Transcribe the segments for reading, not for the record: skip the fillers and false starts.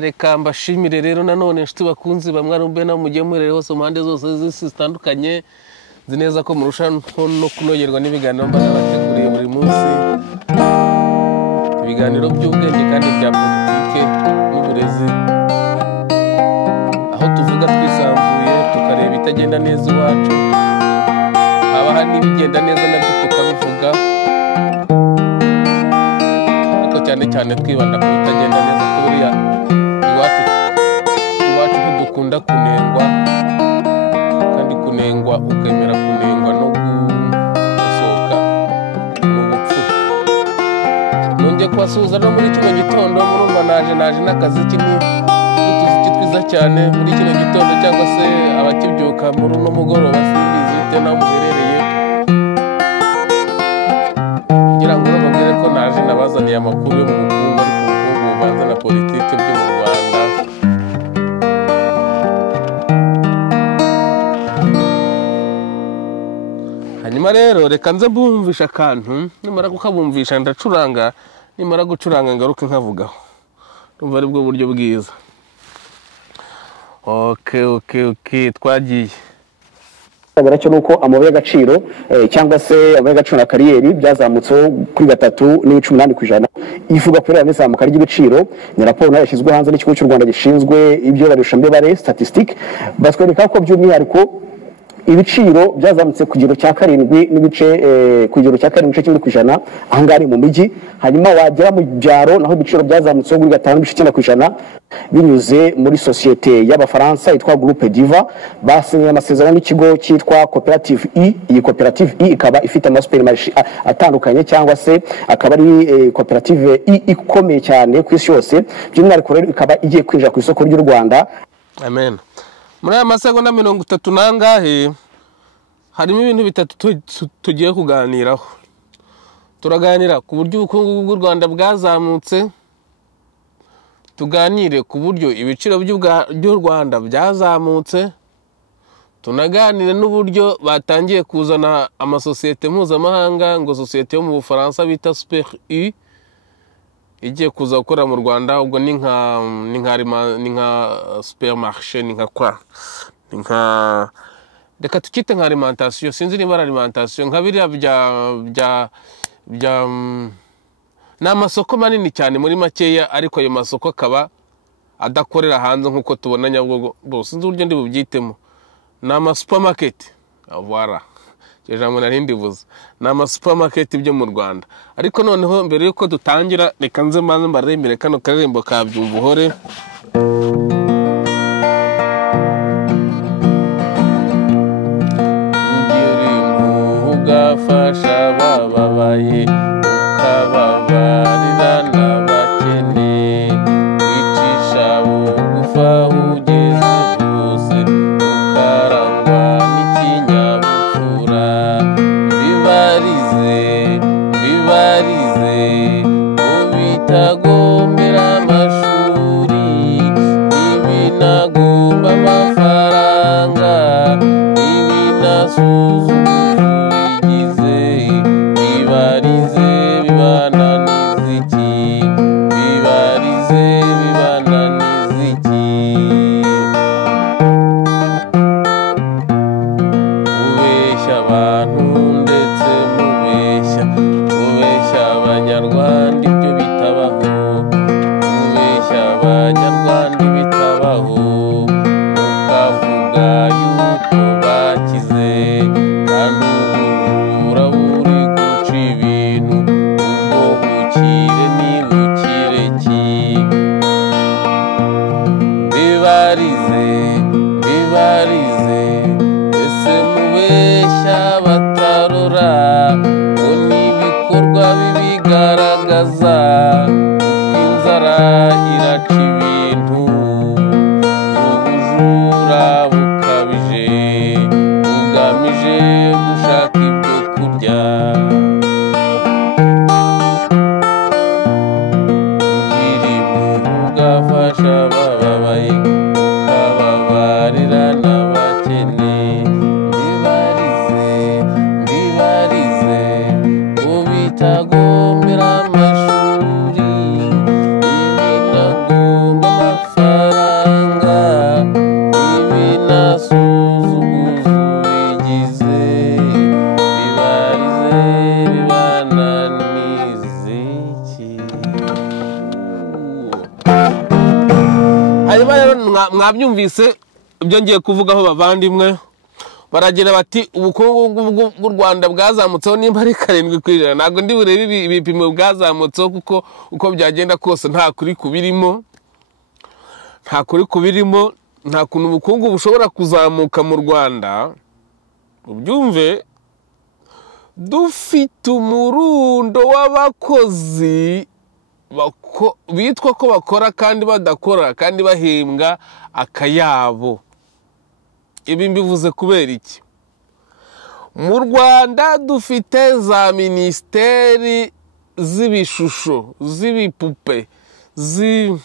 reka mbashimire rero nanone inshuti bakunzi bamwe rumbe na mugemurere hose impande zose z'isi zitandukanye. Nzi neza ko murushaho no kunogerwa n'ibiganiro mbaga bateguriye buri munsi, ibiganiro by'ubwenge kandi bya politike n'uburezi, aho tuvuga twisanzuye tukareba itagenda neza iwacu, haba hari n'ibigenda neza nabyo tukabivuga, ariko cyane cyane twibanda ku bitagenda neza ko buriya iwacu ntidukunda kunengwa, kandi kunengwa ukemera kunengwa no gusohoka n'ubupfu. Nongeye kubasuhuza no muri kino gitondo, murumva naje n'akazi n'utuziki twiza cyane muri kino gitondo, cyangwa se abakibyuka muri uno mugoroba simbizi bitewe n'aho muherereye, kugira ngo bababwire ko naje nabazaniye amakuru yo mu bukungu, ariko ubukungu buvanze na politike byo mu Rwanda. Hanyuma rero reka nze bumvisha akantu, nimara kukabumvisha ndacuranga, nimara gucuranga ngaruke nkavugaho, urumva ari bwo buryo bwiza. Okay, twagiye. Cyo nuko amabuye y'agaciro cyangwa se amabuye y'agaciro na kariyeri byazamutseho kuri 3.18%. Ivuga ko rero izamuka ry'ibiciro ni raporo nayo yashyizwe hanze n'ikigo cy'u Rwanda gishinzwe ibyo barushambe statistique, batwereka ko by'umwihariko ibiciro byazamutse ku kigero cya 7 n'ibice ku kigero cya 7.9% ahangari mu mijyi. Hanyuma wagera mu byaro naho ibiciro byazamutse kuri 5.9% binyuze muri societe y'abafaransa yitwa Groupe Diva, basinye amasezerano n'ikigo cyitwa Cooperative E. Iyi Cooperative E ikaba ifite amasupermarché atandukanye, cyangwa se akaba ari Cooperative E ikomeye cyane ku isi yose, by'umwihariko rero ikaba igiye kwinjira ku isoko ry'u Rwanda. Amen. Muri aya masegonda 30 nangahe harimo ibintu bitatu tugiye kuganiraho. Turaganira ku buryo ubukungu bw'u Rwanda bwazamutse, tuganire ku buryo ibiciro by'u Rwanda byazamutse, tunaganire n'uburyo batangiye kuzana amasosiyete mpuzamahanga, ngo sosiyete yo mu Bufaransa bita Super U igiye kuza gukora mu Rwanda. Ubwo ni nka supermarché, ni nka reka tukite nka alimentation, sinzi niba alimentation, nka biriya bya n'amasoko manini cyane muri makeya, ariko ayo masoko akaba adakorera hanze nk'uko tubona Nyabugogo. Bose sinzi uburyo ndi bubyitemo, ni amasupermarket. Voilà, ijambo nari ndivuze, ni amasupermarket byo mu Rwanda. Ariko noneho mbere yuko dutangira, reka nze mbaremere kano karirimbo ka Byumva Uhore. Ugire impuhwe ugafasha abababaye, ukababarira n'abakene, wicisha bugufi aho ugeze hose, ukarangwa n'ikinyabupfura. Bibarize ubitagombera amashuri, ibinagomba amafaranga, ibinasuzuma bigize. Bibarize bibananiza iki? Bibarize bibananiza iki? Ubeshya abantu ndetse mubeshya abanyarwanda ibyo bitabaho, ubeshya abanyarwanda bitabaho, mukavuga yuko bakize, kandi ubujura buri guca ibintu, ubwo bukire ni bukire ki? Bibarize ese mubeshya batarora, ngo n'ibikorwa bibigaragaza, uko inzara iraca ibintu, ubujura bukabije bugamije gushaka ibyo kurya. Ugire impuhwe ugafasha abababaye, ukababarira n'abakene. Bibarize ubitagombera amashuri, ibinagomba hanyuma rero mwabyumvise ibyo ngiye kuvugaho bavandimwe, baragira bati ubukungu bw'u Rwanda bwazamutseho nimba ari 7%. Ntabwo ndi burebe ibipimo bwazamutseho kuko uko byagenda kose nta kuri kubirimo, nta kuntu ubukungu bushobora kuzamuka mu Rwanda. Ubyumve, dufite umurundo w'abakozi bitwa ko bakora kandi badakora kandi bahembwa akayabo. Ibi mbivuze kubera iki? Mu Rwanda dufite za ministeri z'ibishusho, z'ibipupe, sinzi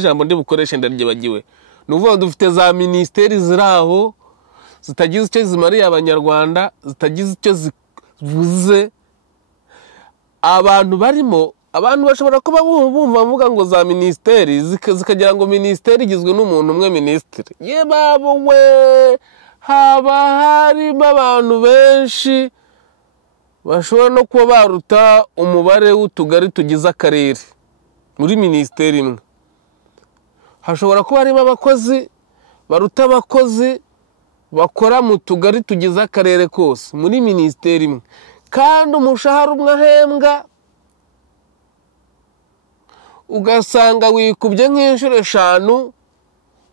ijambo ndi bukoreshe ndaryibagiwe. Nuvuga dufite za ministeri ziraho zitagize icyo zimariye abanyarwanda, zitagize icyo zivuze. Abantu barimo, abantu bashobora kuba bumva bavuga ngo za ministeri zikagira ngo ministeri igizwe n'umuntu umwe ministeri. Ye babo we, haba harimo abantu benshi bashobora no kuba baruta umubare w'utugari tugize akarere muri ministeri imwe. Hashobora kuba harimo abakozi baruta abakozi bakora mu tugari tugize akarere kose muri ministeri imwe, kandi umushahara umwe ahembwa ugasanga wikubye nk'inshuro 5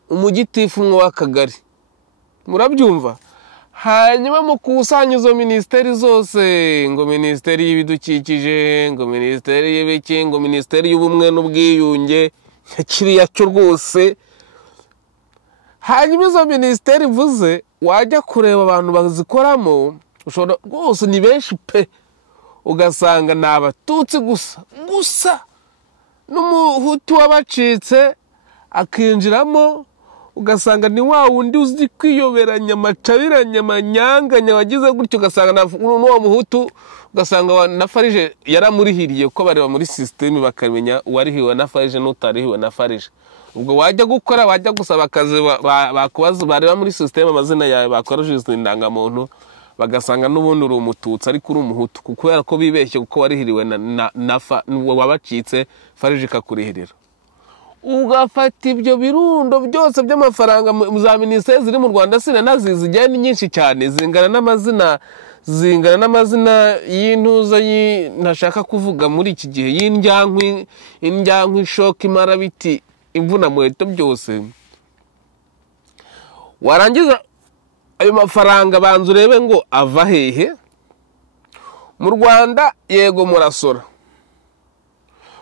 umugitifu umwe w'akagari. Murabyumva? Hanyuma mu kusanya izo ministeri zose, ngo ministeri y'ibidukikije, ngo ministeri y'ibiki, ngo ministeri y'ubumwe n'ubwiyunge, kiriya cyo rwose. Hanyuma izo ministeri mvuze wajya kureba abantu bazikoramo, ushobora rwose ni benshi pe, ugasanga ni abatutsi gusa n'umuhutu wabacitse akinjiramo, ugasanga ni wa wundi uzi kwiyoberanya amacabiranya amanyanganya wagize gutyo, ugasanga n'uwo muhutu, ugasanga na Farije yaramurihiriye ko bareba muri system bakamenya uwarihiwe na Farije n'utarihiwe na Farije. Ubwo wajya gukora, wajya gusaba akazi bakubaza bareba muri system amazina yawe bakoresheje indangamuntu, bagasanga n'ubundi uri umututsi ariko uri umuhutu, kubera ko bibeshye kuko warihiriwe na wabacitse Farije kakurihirira. Ugafata ibyo birundo byose by'amafaranga za ministeri ziri mu Rwanda sinanazizigiye ni nyinshi cyane, zingana n'amazina y'intuza ntashaka kuvuga muri iki gihe, y'indyankwi, shoka, imarabiti, imvuna muheto, byose. Warangiza ayo mafaranga banza urebe ngo ava hehe. Mu Rwanda yego murasora,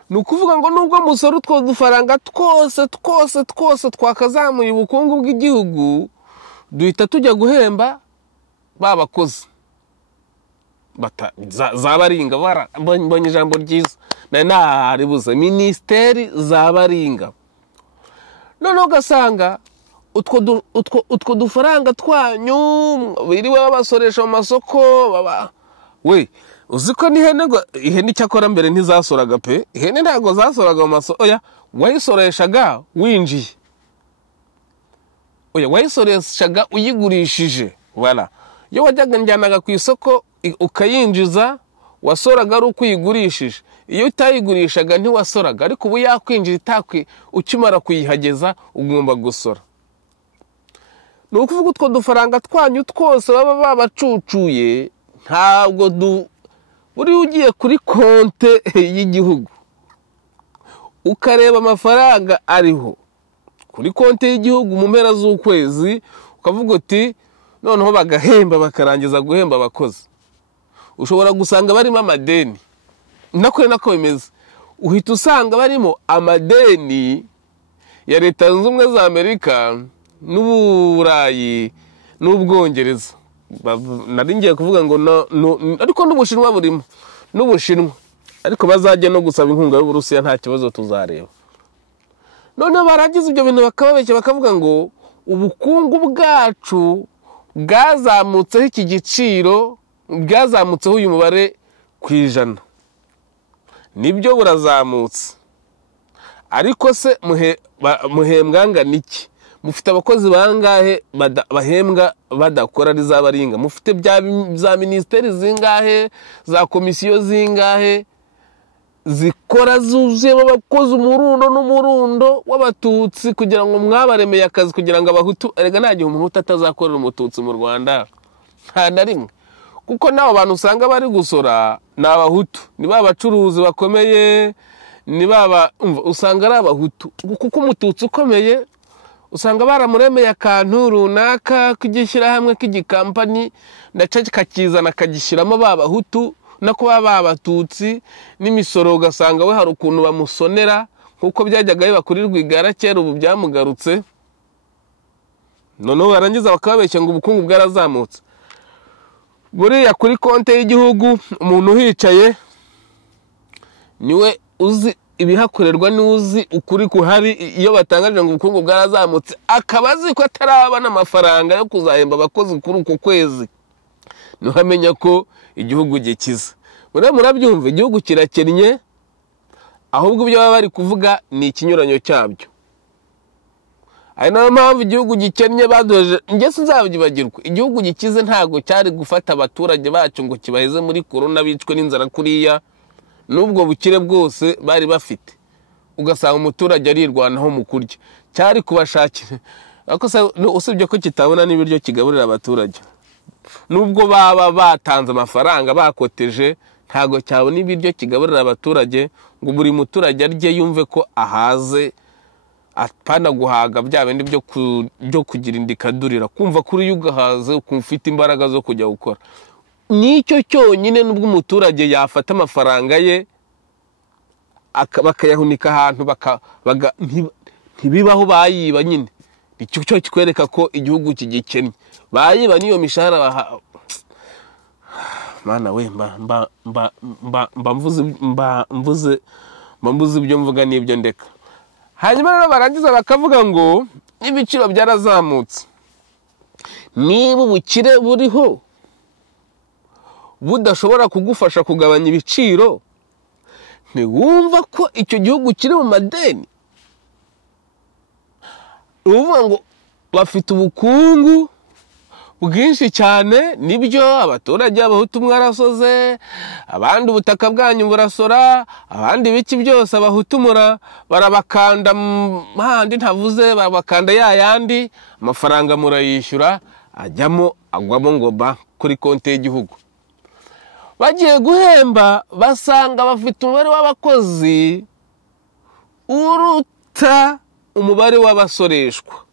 nukuvuga ngo nubwo musoro utwo dufaranga twose twakazamuye ubukungu bw'igihugu, duhita tujya guhemba babakozi zabaringa. Mbonye ijambo ryiza naribuze, ministeri zabaringa. None ugasanga utwo dufaranga twanyu biriwe babasoresha mu masoko we, uziko ihene cyakora mbere ntizasoraga pe, ihene ntago zasoraga mu masoko. Oya, wayisoreshaga winjiye, wayisoreshaga uyigurishije. Voilà, iyo wajyaga njyanaga ku isoko ukayinjiza, wasoraga ari uko uyigurishije. Iyo utayigurishaga ntiwasoraga, ariko ubu yakwinjira itakwi ukimara kuyihageza ugomba gusora. Nukuvuga utwo dufaranga twanyu twose baba babacucuye, ntabwo uri ugiye kuri konte y'igihugu ukareba amafaranga ariho kuri konte y'igihugu mu mpera z'ukwezi, ukavuga uti noneho bagahemba, bakarangiza guhemba abakozi, ushobora gusanga barimo amadeni. Nako bimeze, uhita usanga barimo amadeni ya Leta Zunze Ubumwe za Amerika n'Uburayi n'Ubwongereza. Nari ngiye kuvuga ngo ariko n'Ubushinwa burimo, n'Ubushinwa, ariko bazajya no gusaba inkunga y'Uburusiya nta kibazo tuzareba. None baragize ibyo bintu bakababeshya bakavuga ngo ubukungu bwacu bwazamutseho iki giciro, bwazamutseho uyu mubare ku ijana. Nibyo burazamutse, ariko se muhembwa ngana iki? Mufite abakozi bangahe bahembwa badakora ari zabaringa? Mufite za ministeri zingahe, za komisiyo zingahe zikora zuzuyemo abakozi umurundo n'umurundo w'abatutsi kugira ngo mwabaremeye akazi kugira ngo abahutu erega nta gihe umuhutu atazakorera umututsi mu Rwanda nta na rimwe kuko nabo bantu usanga bari gusora ni abahutu ni ba bacuruzi bakomeye ni baba usanga ari abahutu kuko umututsi ukomeye usanga baramuremeye akantu runaka kugishyira hamwe k'igikampani ndaca kakizana kagishyiramo ba bahutu no kuba babatutsi n'imisoro ugasanga we hari ukuntu bamusonera nkuko byajyaga biba kuri Rwigara kera ubu byamugarutse noneho barangiza bakababeshya ngo ubukungu bwarazamutse buriya kuri konte y'igihugu umuntu uhicaye niwe uzi ibihakorerwa n'uzi ukuri kuhari iyo batangaje ngo ubukungu bwarazamutse akaba azi ko atarabana amafaranga yo kuzahemba abakozi kuri uko kwezi nuhamenya ko igihugu gikiza murabyumva igihugu kirakennye ahubwo ibyo baba bari kuvuga ni ikinyuranyo cyabyo ari nayo mpamvu igihugu gikennye badoje nge sinzabyibagirwa igihugu gikize ntago cyari gufata abaturage bacu ngo kibaheze muri corona bicwe n'inzara kuriya nubwo bukire bwose bari bafite ugasanga umuturage arirwanaho mu kurya cyari kubashakira usibye ko kitabona n'ibiryo kigaburira abaturage nubwo baba batanze amafaranga bakoteje ntago cyabona ibiryo kigaburira abaturage ngo buri muturage arye yumve ko ahaze apana guhaga bya bindi byo kugira indikadurira kumva kuri yugahaze ukumva ufite imbaraga zo kujya gukora nicyo cyonyine nubwo umuturage yafata amafaranga ye bakayahunika ahantu ntibibaho bayiba nyine icyo cyo kikwereka ko igihugu kigikennye bayiba niyo mishahara mana we mvuze ibyo mvuga n'ibyo ndeka hanyuma rero barangiza bakavuga ngo ibiciro byarazamutse niba ubukire buriho budashobora kugufasha kugabanya ibiciro ntiwumva ko icyo gihugu kiri mu madeni uvuga ngo bafite ubukungu bwinshi cyane nibyo abaturage abahutu mwarasoze abandi ubutaka bwanyu burasora abandi biki byose abahutu barabakanda handi ntavuze babakanda yayandi amafaranga murayishyura ajyamo agwamo ngoba kuri konte y'igihugu bagiye guhemba basanga bafite umubare w'abakozi uruta umubare w'abasoreshwa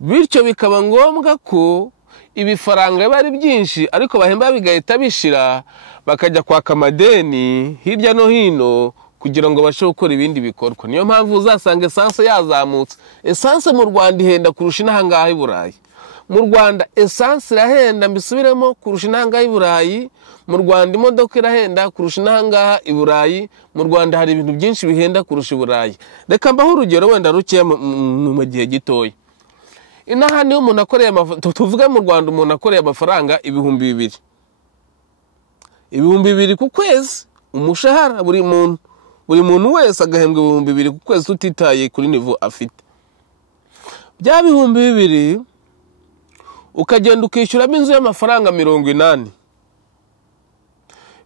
bityo bikaba ngombwa ko ibifaranga biba ari byinshi ariko bahemba bigahita bishira bakajya kwaka amadeni hirya no hino kugira ngo bashe gukora ibindi bikorwa niyo mpamvu uzasanga essence yazamutse essence mu Rwanda ihenda kurusha inahangaha i Burayi mu Rwanda essence irahenda mbisubiremo kurusha inahangaha i Burayi mu Rwanda imodoka irahenda kurusha inahangaha i Burayi mu Rwanda hari ibintu byinshi bihenda kurusha i Burayi reka mbaho urugero wenda rukiye mu gihe gitoya inaha niyo umuntu akoreye tuvuge mu Rwanda umuntu akoreye amafaranga ibihumbi 2,000 ku kwezi umushahara buri muntu wese agahembwa ibihumbi 2,000 ku kwezi tutitaye kuri nivo afite bya bihumbi 2,000 ukagenda ukishyuramo inzu y'amafaranga 80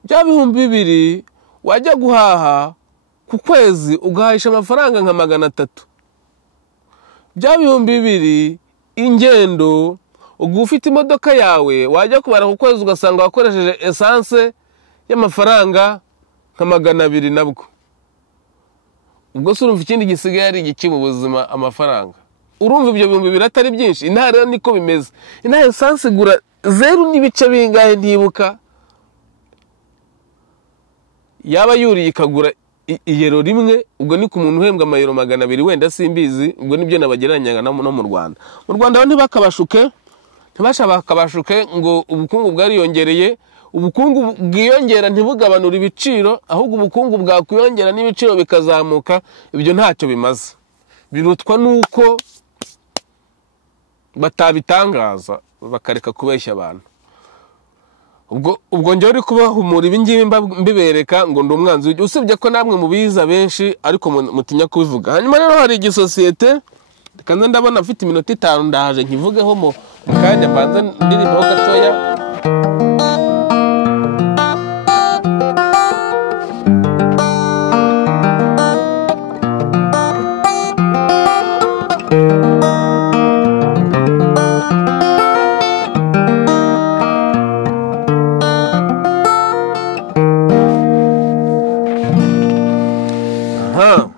bya bihumbi 2,000 wajya guhaha ku kwezi ugahahisha amafaranga nka 300 bya bihumbi 2,000 ingendo ubwo ufite imodoka yawe wajya kubara ku kwezi ugasanga wakoresheje essence y'amafaranga nka 200 nabwo ubwo se urumva ikindi gisigaye ari igiki mu buzima amafaranga urumva ibyo bihumbi 2,000 atari byinshi inaha rero niko bimeze inaha essence igura 0 n'ibice bingahe ntibuka yaba yuriye ikagura iyero rimwe ubwo ni ku muntu uhembwa amayero 200 wenda simbizi ubwo nibyo nabagereranya no mu Rwanda aho ntibakabashuke ngo ubukungu bwariyongereye ubukungu bwiyongera ntibugabanura ibiciro ahubwo ubukungu bwakwiyongera n'ibiciro bikazamuka ibyo ntacyo bimaze birutwa nuko batabitangaza bakareka kubeshya abantu ubwo njye uri kubahumura ibingibi mbibereka ngo ndi umwanzi usibye ko namwe mubiza benshi ariko mutinya kubivuga hanyuma rero hari igisosiyete kandi ndabona afite iminota 5 ndahaje nkivugeho mu kanya mbanza ndirimbaho gatoya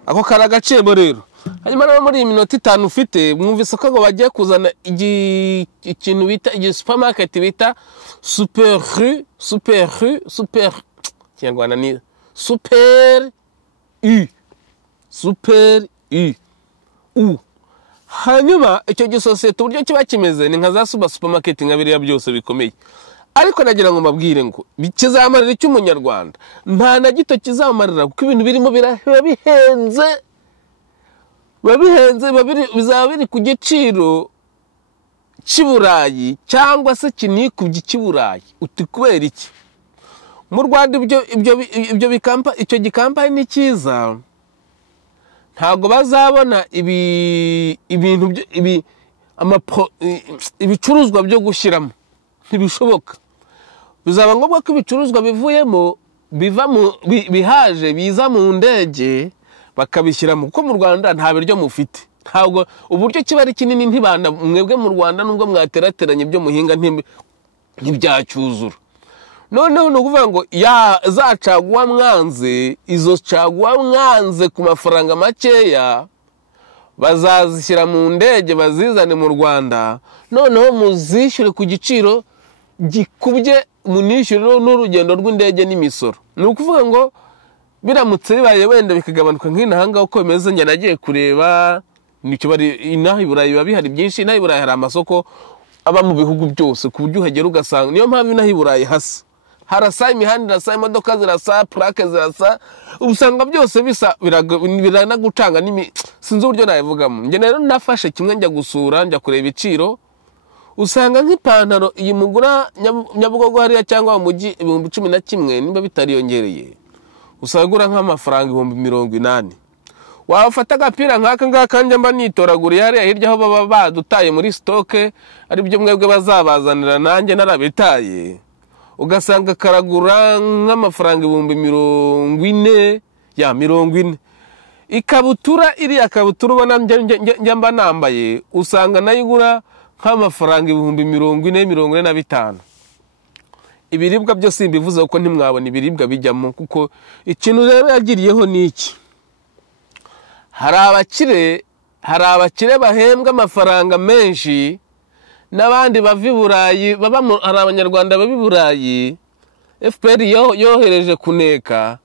ako karagaciro rero. Hanyuma rero muri iyi minota 5 ufite mwumvise ko bagiye kuzana ikintu bita supermarket bita super Kinyarwanda ni super U. Hanyuma icyo gisosiyete uburyo kiba kimeze ni nka za supermarket nka biriya byose bikomeye. Ariko nagira ngo mbabwire ngo bikizamarira icyo umunyarwanda nta na gito kizamarira kuko ibintu birimo bihenze bizaba biri ku giciro cy'Iburayi cyangwa se kinikubye cy'Iburayi. Uti kubera iki? Mu Rwanda ibyo bikampa icyo gikampani ni cyiza, ntago bazabona ibicuruzwa byo gushyiramo, ntibishoboka. Bizaba ngombwa ko ibicuruzwa bivuyemo bihaje biza mu ndege bakabishyiramo, kuko mu Rwanda nta biryo mufite. Ntabwo uburyo kiba ari kinini ntibanda mwebwe mu Rwanda nubwo mwaterateranye byo muhinga ntibyacyuzura. Noneho no kuvuga ngo za caguwa mwanze, izo caguwa mwanze ku mafaranga makeya bazazishyira mu ndege bazizane mu Rwanda, noneho muzishyure ku giciro gikubye munishyure n'urugendo rw'indege n'imisoro. Ni ukuvuga ngo biramutse bibaye wenda bikagabanuka nk'inahanga uko bimeze. Njye nagiye kureba nicyo bari inaha i Burayi biba bihari byinshi. Inaha i Burayi hari amasoko aba mu bihugu byose ku buryo uhagera ugasanga. Niyo mpamvu inaha i Burayi hasa harasa, imihanda irasa, imodoka zirasa, plaque zirasa, usanga byose bisa biranagucanga sinzi uburyo nabivugamo. Njye rero nafashe kimwe njya gusura, njya kureba ibiciro, usanga nk'ipantaro iyi mugura Nyabugogo hariya cyangwa mu mujyi 11,000 niba bitariyongereye, usagura nk'amafaranga 80,000. Wafata agapira nk'aka ngaka njya mba nitoraguriye hariya hirya aho baba badutaye muri stoke, ari byo mwebwe bazabazanira nanjye narabitaye, ugasanga karagura nk'amafaranga 40,000 ya 40. Ikabutura iriya kabutura ubona njya mba nambaye usanga nayigura nk'amafaranga 40,045. Ibiribwa byose mbivuze uko ntimwabona ibiribwa bijyamo, kuko ikintu rero yagiriyeho niki. Hari abakire bahembwa amafaranga menshi, n'abandi bava i Burayi hari abanyarwanda bava i Burayi FPR yohereje kuneka.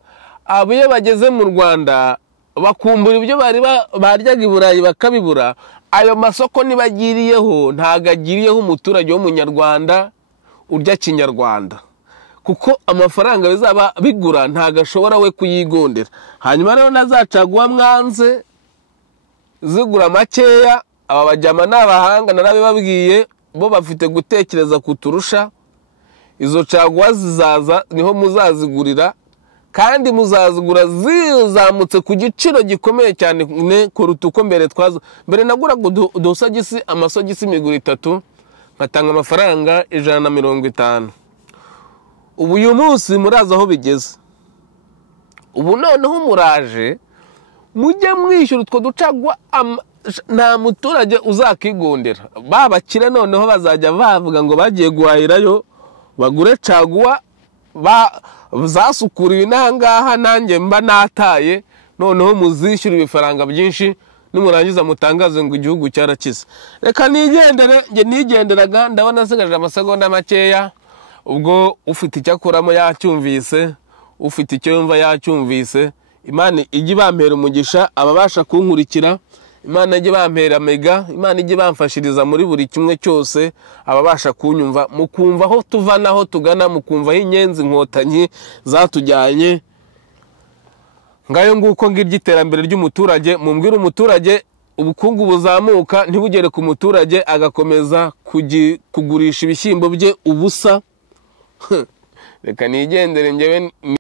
Abo iyo bageze mu Rwanda bakumbura ibyo bari baryaga i Burayi bakabibura. Ayo masoko nibagiriyeho ntagagiriyeho umuturage w'umunyarwanda urya kinyarwanda, kuko amafaranga bizaba bigura ntagashobora we kuyigondera. Hanyuma rero nazacaguwa mwanze zigura makeya. Aba bajyama n'abahanga narabibabwiye, bo bafite gutekereza kuturusha. Izo caguwa zizaza niho muzazigurira, kandi muzazigura zizamutse ku giciro gikomeye cyane kuruta uko mbere naguraga udusogisi, amasogisi 3 nkatanga amafaranga 150. Ubu uyu munsi muraza aho bigeze. Ubu noneho muraje mujye mwishyura utwo ducagwa, nta muturage uzakigondera. Babakire noneho bazajya bavuga ngo bagiye guhahirayo bagure caguwa zasukuriwe n'ahangaha, nanjye mba nataye. Noneho muzishyura ibifaranga byinshi, nimurangiza mutangaze ngo igihugu cyarakize. Reka nigendere, njye nigenderaga, ndabona nsigaje amasegonda makeya. Ubwo ufite icyo akuramo yacyumvise, ufite icyo yumva yacyumvise. Imana ijye bampera umugisha ababasha kunkurikira, Imana ijye bampera mega, Imana ijye bamfashiriza muri buri kimwe cyose. Ababasha kunyumva mukumva aho tuva naho tugana, mukumva aho inyenzi inkotanyi zatujyanye. Ngayo nguko ngiryo iterambere ry'umuturage. Mumbwire umuturage ubukungu buzamuka ntibugere ku muturage agakomeza kugurisha ibishyimbo bye ubusa. Reka nigendere njyewe.